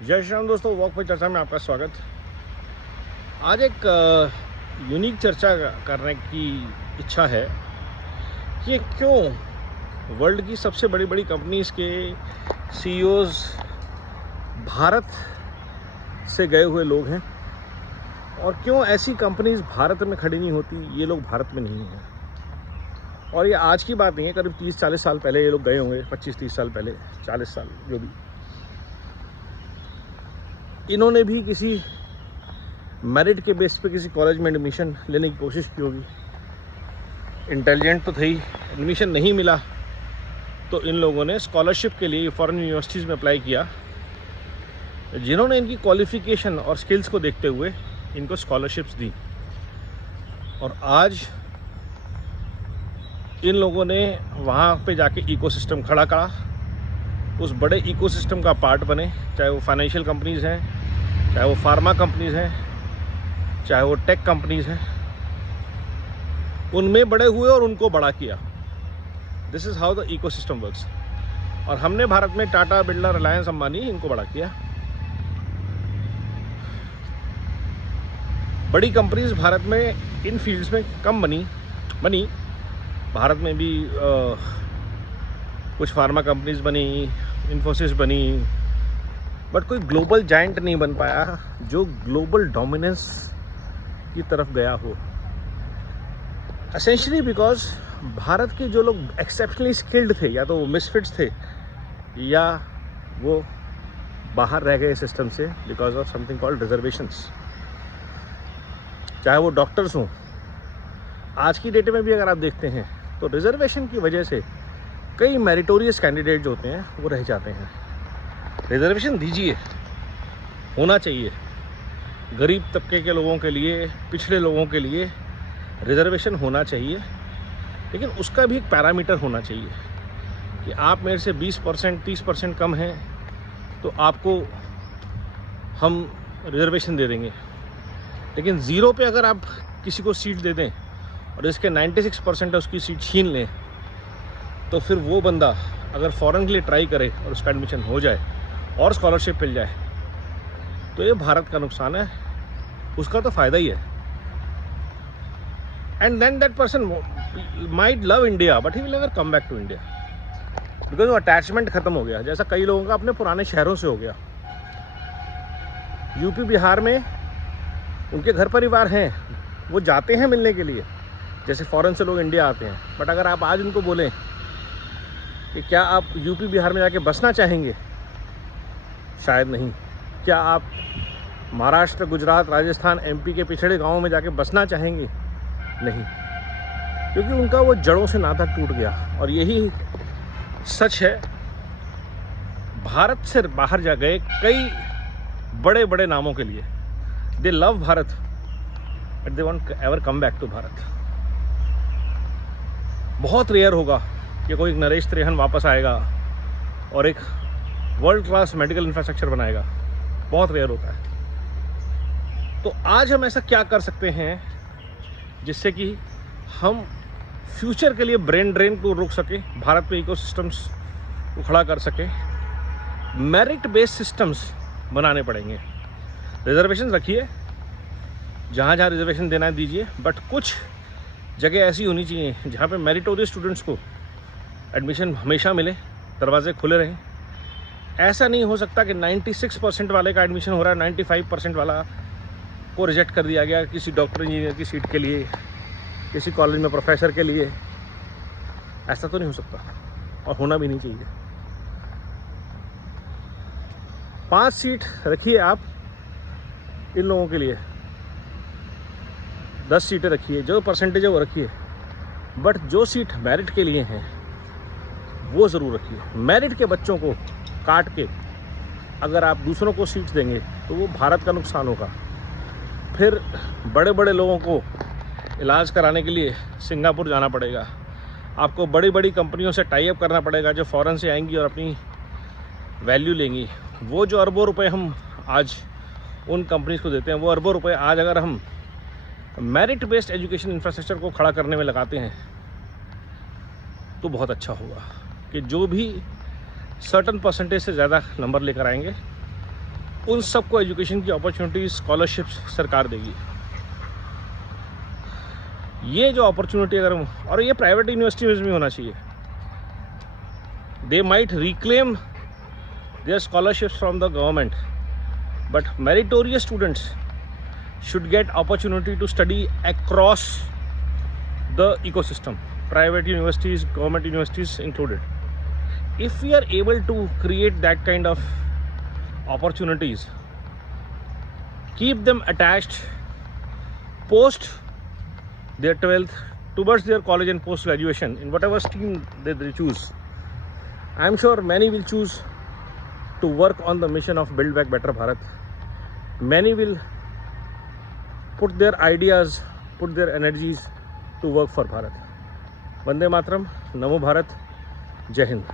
जय श्री राम दोस्तों, वॉक पर चर्चा में आपका स्वागत। आज एक यूनिक चर्चा करने की इच्छा है कि क्यों वर्ल्ड की सबसे बड़ी बड़ी कंपनीज़ के सीईओज़ भारत से गए हुए लोग हैं और क्यों ऐसी कंपनीज़ भारत में खड़ी नहीं होती, ये लोग भारत में नहीं हैं। और ये आज की बात नहीं है, करीब 30-40 साल पहले ये लोग गए होंगे, 25-30 साल पहले, 40 साल जो भी। इन्होंने भी किसी मेरिट के बेस पे किसी कॉलेज में एडमिशन लेने की कोशिश की होगी। इंटेलिजेंट तो थे, एडमिशन नहीं मिला तो इन लोगों ने स्कॉलरशिप के लिए फॉरेन यूनिवर्सिटीज़ में अप्लाई किया, जिन्होंने इनकी क्वालिफ़िकेशन और स्किल्स को देखते हुए इनको स्कॉलरशिप्स दी। और आज इन लोगों ने वहाँ पे जाके इकोसिस्टम खड़ा करा, उस बड़े इकोसिस्टम का पार्ट बने, चाहे वो फाइनेंशियल कंपनीज़ हैं, चाहे वो फार्मा कंपनीज़ हैं, चाहे वो टेक कंपनीज़ हैं, उनमें बड़े हुए और उनको बड़ा किया। This is how the ecosystem works. और हमने भारत में टाटा, बिरला, रिलायंस, अंबानी, इनको बड़ा किया। बड़ी कंपनीज़ भारत में इन फील्ड्स में कम बनी। भारत में भी कुछ फार्मा कंपनीज़ बनी, इन्फोसिस बनी, बट कोई ग्लोबल जायंट नहीं बन पाया जो ग्लोबल डोमिनेंस की तरफ गया हो। एसेंशियली बिकॉज भारत के जो लोग एक्सेप्शनली स्किल्ड थे, या तो वो मिसफिट्स थे या वो बाहर रह गए सिस्टम से because of something called reservations. चाहे वो डॉक्टर्स हों, आज की डेट में भी अगर आप देखते हैं तो रिजर्वेशन की वजह से कई मेरिटोरियस कैंडिडेट जो होते हैं वो रह जाते हैं। रिजर्वेशन दीजिए, होना चाहिए। गरीब तबके के लोगों के लिए, पिछड़े लोगों के लिए रिजर्वेशन होना चाहिए, लेकिन उसका भी एक पैरामीटर होना चाहिए कि आप मेरे से 20%, 30% कम हैं तो आपको हम रिजर्वेशन दे देंगे। लेकिन ज़ीरो पे अगर आप किसी को सीट दे दें और इसके 96% उसकी सीट छीन लें, तो फिर वो बंदा अगर फ़ॉरेन के लिए ट्राई करे और उसका एडमिशन हो जाए और स्कॉलरशिप मिल जाए तो ये भारत का नुकसान है, उसका तो फ़ायदा ही है। And then that person might love India but he will never come back to India because वो अटैचमेंट ख़त्म हो गया, जैसा कई लोगों का अपने पुराने शहरों से हो गया। यूपी बिहार में उनके घर परिवार हैं, वो जाते हैं मिलने के लिए, जैसे फ़ॉरेन से लोग इंडिया आते हैं। बट अगर आप आज उनको बोलें कि क्या आप यूपी बिहार में जाके बसना चाहेंगे, शायद नहीं। क्या आप महाराष्ट्र, गुजरात, राजस्थान, एमपी के पिछड़े गांवों में जाके बसना चाहेंगे, नहीं, क्योंकि उनका वो जड़ों से नाता टूट गया। और यही सच है, भारत से बाहर जा गए कई बड़े बड़े नामों के लिए, they love Bharat but they won't ever come back to Bharat. बहुत रेयर होगा कि कोई नरेश त्रेहन वापस आएगा और एक वर्ल्ड क्लास मेडिकल इंफ्रास्ट्रक्चर बनाएगा, बहुत रेयर होता है। तो आज हम ऐसा क्या कर सकते हैं जिससे कि हम फ्यूचर के लिए ब्रेन ड्रेन को रोक सके, भारत पे इकोसिस्टम्स को खड़ा कर सके। मेरिट बेस्ड सिस्टम्स बनाने पड़ेंगे। रिजर्वेशन रखिए, जहाँ जहाँ रिजर्वेशन देना है दीजिए, बट कुछ जगह ऐसी होनी चाहिए जहाँ पे मेरिटोरियस स्टूडेंट्स को एडमिशन हमेशा मिले, दरवाजे खुले रहें। ऐसा नहीं हो सकता कि 96% वाले का एडमिशन हो रहा है, 95% वाला को रिजेक्ट कर दिया गया किसी डॉक्टर इंजीनियर की सीट के लिए, किसी कॉलेज में प्रोफेसर के लिए। ऐसा तो नहीं हो सकता और होना भी नहीं चाहिए। 5 सीट रखिए आप इन लोगों के लिए, 10 सीटें रखिए, जो परसेंटेज है वो रखिए, बट जो सीट मेरिट के लिए हैं वो ज़रूर रखिए। मेरिट के बच्चों को काट के अगर आप दूसरों को सीट्स देंगे तो वो भारत का नुकसान होगा। फिर बड़े बड़े लोगों को इलाज कराने के लिए सिंगापुर जाना पड़ेगा, आपको बड़ी बड़ी कंपनियों से टाई अप करना पड़ेगा जो फ़ॉरेन से आएंगी और अपनी वैल्यू लेंगी। वो जो अरबों रुपए हम आज उन कंपनीज़ को देते हैं, वो अरबों रुपए आज अगर हम मेरिट बेस्ड एजुकेशन इंफ्रास्ट्रक्चर को खड़ा करने में लगाते हैं तो बहुत अच्छा होगा कि जो भी सर्टन परसेंटेज से ज़्यादा नंबर लेकर आएंगे उन सबको एजुकेशन की अपॉर्चुनिटीज, स्कॉलरशिप्स सरकार देगी। ये जो अपॉर्चुनिटी अगर, और ये प्राइवेट यूनिवर्सिटीज में होना चाहिए, they might reclaim their scholarships from the government, but meritorious students should get opportunity to study across the ecosystem, private universities, government universities included. If we are able to create that kind of opportunities, keep them attached post their 12th towards their college and post graduation in whatever stream they choose, I am sure many will choose to work on the mission of Build Back Better Bharat. Many will put their ideas, put their energies to work for Bharat. Vande Mataram, Namo Bharat, Jai Hind.